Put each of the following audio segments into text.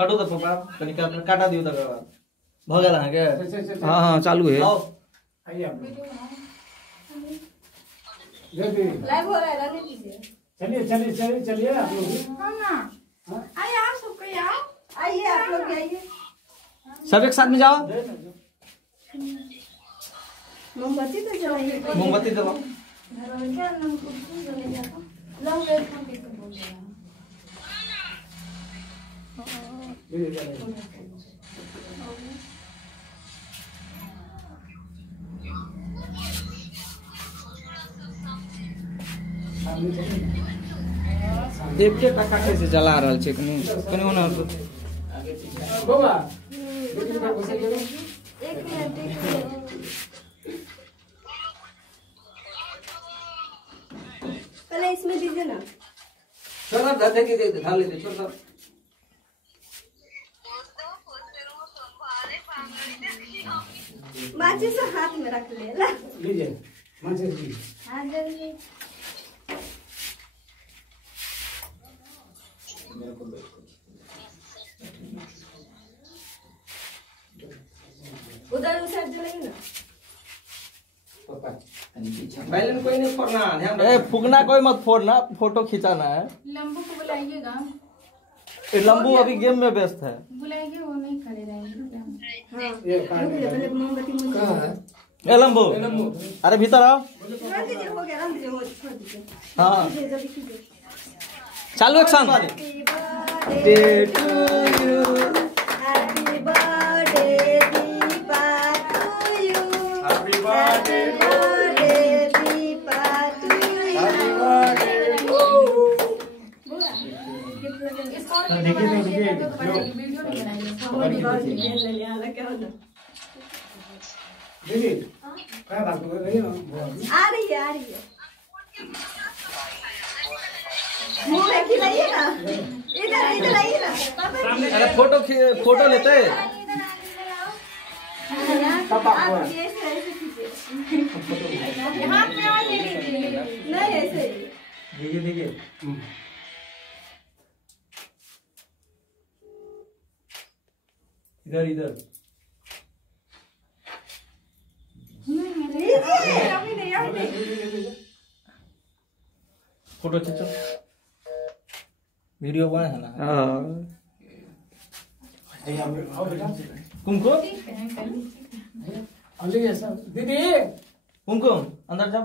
हटो तो पापा कनी काटा दियो तकर बाद भ गेल अहाँ के। हां हां चालू है। आओ आइए आप लाइव हो रहा है रहने दीजिए। चलिए चलिए चलिए चलिए आप लोग हां ना आइए आप सब कोई आओ। आइए आप लोग भी आइए। सब एक साथ में जाओ। मोमबत्ती तो जलाइए। मोमबत्ती जलाओ। क्या नाम को जलाइए आप। लव वेल फोन पे बोल रहे हैं। एक के टका कैसे जला रहल छै कनी कनी ओना बाबा एक मिनट पहले इसमें दीजिए ना। छोड़ दे दे के ढाल ले छोड़ सर। माचिस से हाथ में रख ले ला। लीजिए माचिस लीजिए। हां जल्दी उधर उस साइड जलाइए ना। पापा बैलन कोई नहीं फोड़ना ध्यान ए फूकना कोई मत फोड़ना, फोटो खिंचाना है। लंबू को बुलाइएगा। ये लंबू अभी गेम में व्यस्त है। बुलाइए वो नहीं खड़े रहेंगे। हां पहले मोमबत्ती मुझे कहां है ए लंबू अरे भीतर आओ। छोड़ दीजिए हो गया रख दीजिए वो छोड़ दीजिए। हाँ जल्दी कीजिए। चालू action. Happy birthday to you happy birthday Deepa to you happy birthday Deepa to you happy देखिए वीडियो नहीं बनाइए। देखिए क्या बात कर रही हो आ रही है मुंह में खिलाइए ना। इधर आइए ना पापा। अरे फोटो लेते। आप ये ऐसे कीजिए। हाथ में और ले लीजिए। नहीं ऐसे देखिए देखिए इधर इधर अभी नहीं फोटो खींचो वीडियो बना है ना। हां आओ बेटा कुमकुम अली सब दीदी कुमकुम अंदर जाओ।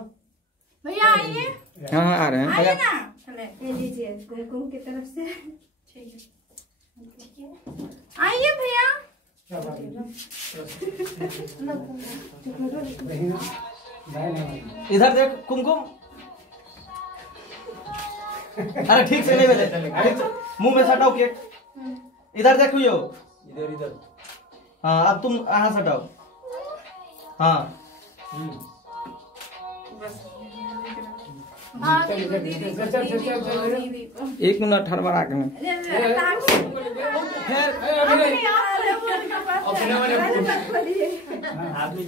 भैया आइए। हां आ रहे हैं। आइए ना। चले ये लीजिए कुमकुम की तरफ से। ठीक है आइए भैया। क्या बात है इधर देख कुमकुम। अरे ठीक से नहीं बजे ठीक से मुंह में सटाओ केक। इधर देखो यो इधर इधर। हाँ अब तुम यहाँ सटाओ। हाँ एक मिनट हड़बड़ा के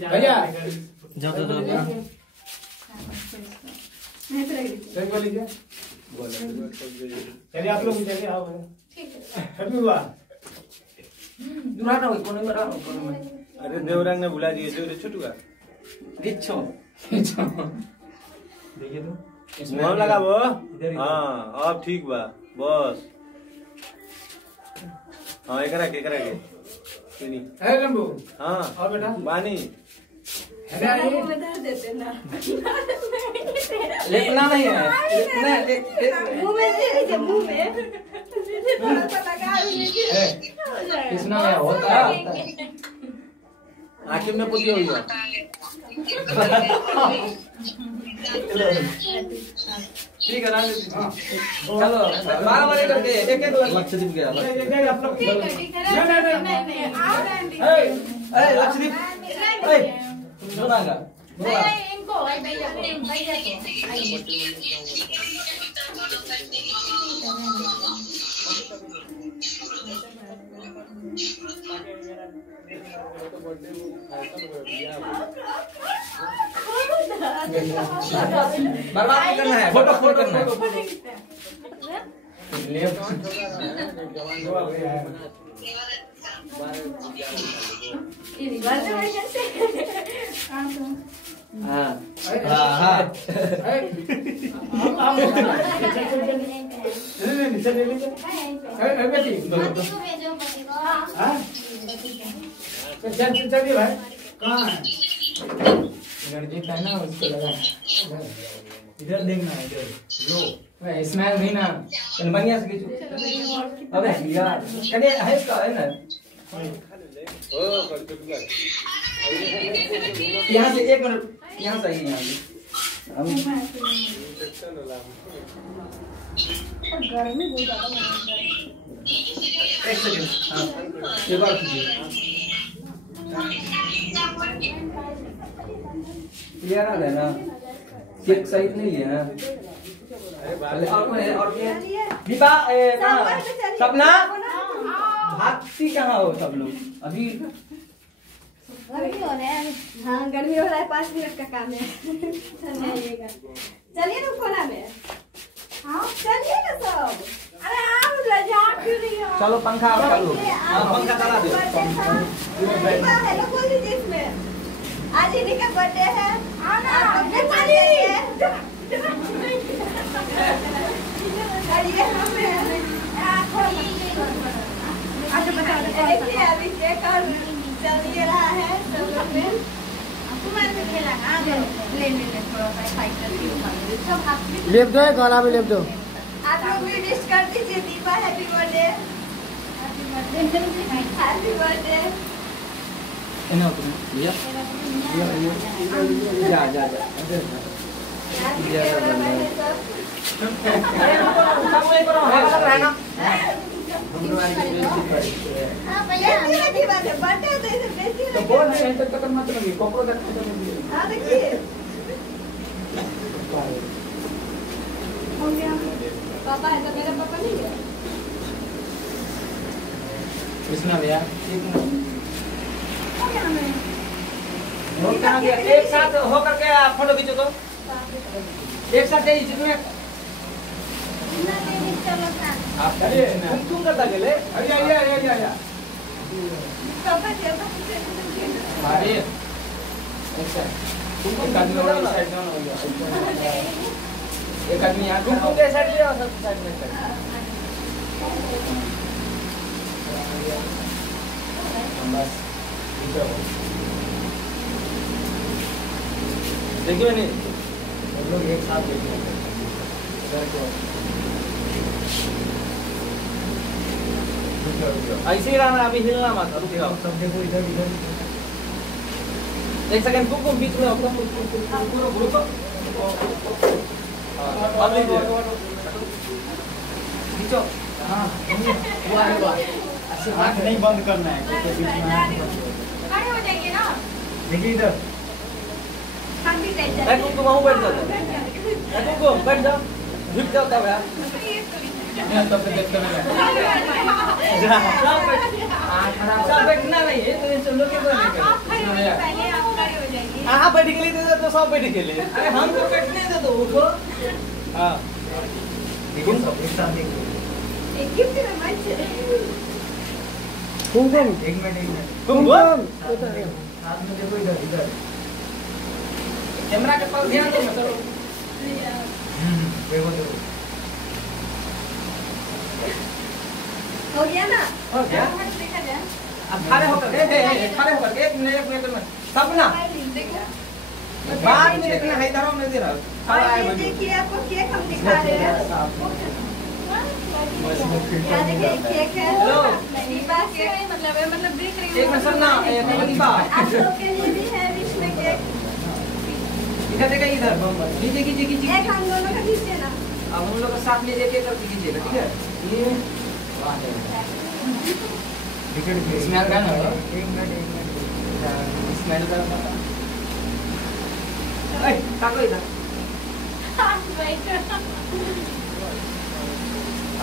भैया जाओ जाओ जाओ लीजिए चलिए आप लोग चलिए आओ हैप्पी हुआ अरे देवरंग ने बुला दिए जो छोटू का खींचो देखिए तो मुंह लगा वो। इधर इधर। हाँ अब ठीक बा बस। हाँ एकरा के सुनी। है लंबू हाँ और बेटा बानी बता देते ना। लेटना नहीं है मुंह में ले लीजिए मुंह में थोड़ा सा लगा लीजिए। किसना में होता है आखिर में पुती हुई है। ठीक है ना चलो 12 बजे करके एक एक लक्षदीप गया। आप लोग ठीक है नहीं आओ रहने। ए लक्षदीप ए तुम सुनागा नहीं इनको भैया को आइए। बर्बाद नहीं करना है फोटो फोटो करना है। हाँ हाँ चलिए भाई कहाँ है? लड़की का ना उसको लगा इधर देखना है इधर लो स्मेल भी ना बढ़िया से खींचो। अबे यार कने है इसका है ना यहाँ से 1 मिनट यहाँ से यहाँ से गर्मी बहुत ज्यादा है। 1 सेकंड हाँ एक बार कीजिए क्लियर आ रहा है ना चेक सही नहीं है ना और ये दीपा कहाँ सपना भागती कहाँ हो सब लोग अभी गर्मी हो रहा है। हाँ गर्मी हो रहा है 5 मिनट का काम है। चलिए ना कोना में। हाँ चलिए ना सब। अरे आप लजा क्यों नहीं हो? चलो पंखा आप चालू हाँ पंखा चला दो हेलो बोल दीजिए इसमें। आज इन्हीं का बर्थडे है। आना अरे हमें अच्छा बता देखिए अभी चेक कर चल ये रहा है सब लोग में तुम्हारे में खेला ना ले थोड़ा सा फाइट करके उठा सब हाथ में लेप दो गाना भी लेप दो आप लोग भी विश कर दीजिए Deepa happy birthday happy birthday इन्हें उतना भैया जा जा जा हाँ भैया की बात है बर्थडे तो इसे बेची तो बोल नहीं तो तक मत लगी कोपरो तक हाँ देखिए हो गया पापा है तो मेरा पापा नहीं है कृष्णा भैया हो गया हमें हो कहाँ गया एक साथ हो करके फोटो खींचो तो एक साथ चाहिए जितने आप चलिए तुम करता गेले अरे या पापा जी भाई ऐसा तुम एक आदमी और साइड डाउन हो गया एक आदमी यहाँ तुम के साइड पे और सब साइड में बस देखिए नहीं हम लोग एक साथ देखेंगे इधर को ऐसे ही रहना अभी हिलना मत रुक जाओ सब देखो इधर इधर एक सेकंड कुछ बीच में अपना पूरा ग्रुप अब लीजिए खींचो हाँ आँख नहीं बंद करना है खड़े हो जाएंगे ना देखिए इधर ठंडी टेंशन तुम वहाँ बैठ जाओ तुम बैठ जाओ झुक जाओ तब यार मैं तब तक देखते रहेगा सब बैठना नहीं है तो सब लोग के आप खड़े हो जाइए पहले आप खड़े हो जाइए हाँ बैठ के लिए तो सब बैठ के लिए अरे हम तो बैठने दे दो उठो हाँ देखो सब एक साथ देखो एक गिफ्ट में मंच कुमकुम एक मिनट तुम बोल साथ में देखो इधर इधर कैमरा के पास ध्यान दो चलो देखो हो गया ना हो गया देखा जाए अब खड़े होकर खड़े होकर 1 मिनट में सपना देखो बाद में देखना है इधर में दे रहा खड़ा है और ये बंदू देखिए आपको केक हम दिखा रहे हैं क्या देखिए केक है हेलो दीपा केक मतलब देख रही एक मिनट सपना दीपा आप लोग के लिए भी है विश में केक इधर देखा इधर कीजिए कीजिए कीजिए एक हम दोनों का खींचे ना अब हम लोग साथ में एक करके कीजिएगा ठीक है ये स्मेल का ना एक मिनट स्मेल का काको इधर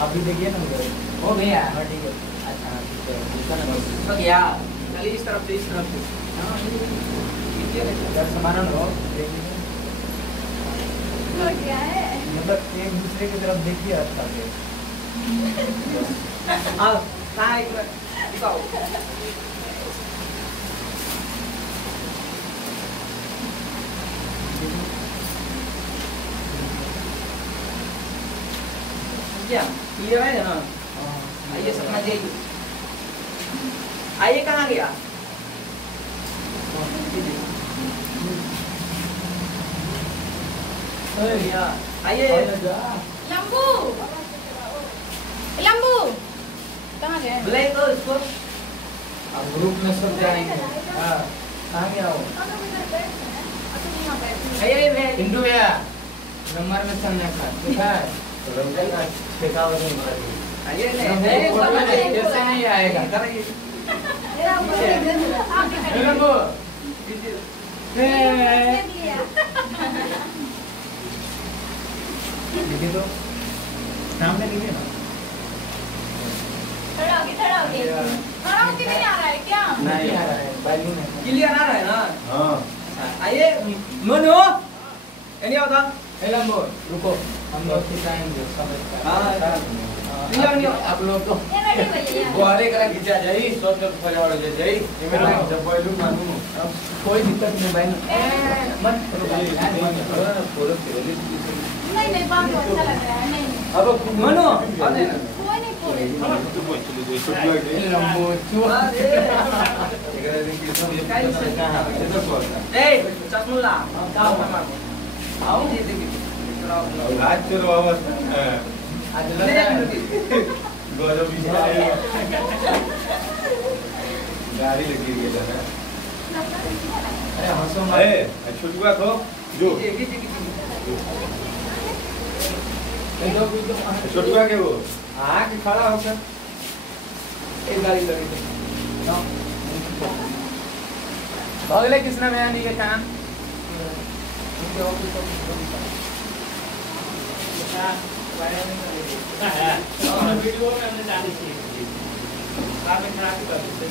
आप भी देखिए ना उधर हो गया हाँ ठीक है अच्छा ठीक है हो गया चलिए इस तरफ से इधर समानन हो हो गया है मतलब एक दूसरे की तरफ देखिए अच्छा से आओ कहाँ एक मिनट दिखाओ क्या क्लियर है ना? आइए सपना जी आइए कहाँ गया? आइए लंबू लंबू कहाँ गए? बुलाइए तो इसको अब ग्रुप में सब जाएंगे। हाँ आगे आओ। आइए मैं हिंदू भैया नंबर में चलने का ठीक है। रमजान का ठेका वजन मार दी। आइए जैसे नहीं आएगा। लंबू लिखिए तो सामने लिखिए ना। खड़ा होके खड़ा होके भी नहीं आ रहा है क्या? नहीं आ रहा है बैलून है। क्लियर आ रहा है ना? हाँ आइए मनु एनी आओ था ए लंबू रुको हम लोग सिखाएंगे समझ आप लोग तो गुआरे करा खींचा जाई सब जब फरवाड़ हो जाई ये मेरा जब बैलू मानू अब कोई दिक्कत नहीं भाई मत नहीं बात तो अच्छा लग रहा है नहीं अब मनु कोई नहीं कोई लंबू ए चश्मुला आओ ये देखिए आज चलो आवाज आज गौरव भी गाड़ी लगी है ना। अरे हंसो मत। ए छुटुआ खो जो छुटुआ के वो आके खड़ा होकर एक गाड़ी लगी थी अगले किसने बयानी के काम वीडियो में हमने डाली थी आप में खराब कर देते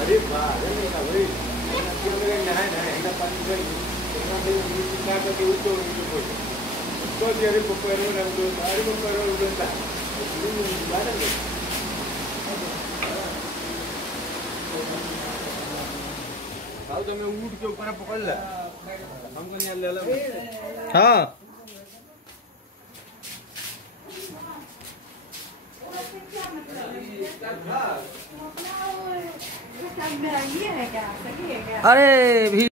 अरे वाह ये ना भाई क्यों मेरे नहाए नहाए ना पानी गई इतना भी क्या करके उठो तो तेरे पप्पा रो ना तो अरे पप्पा रो उड़ता आओ तो मैं ऊँट के ऊपर पकड़ ले हमको नहीं ले लो हाँ ये है क्या? सही है क्या? अरे भी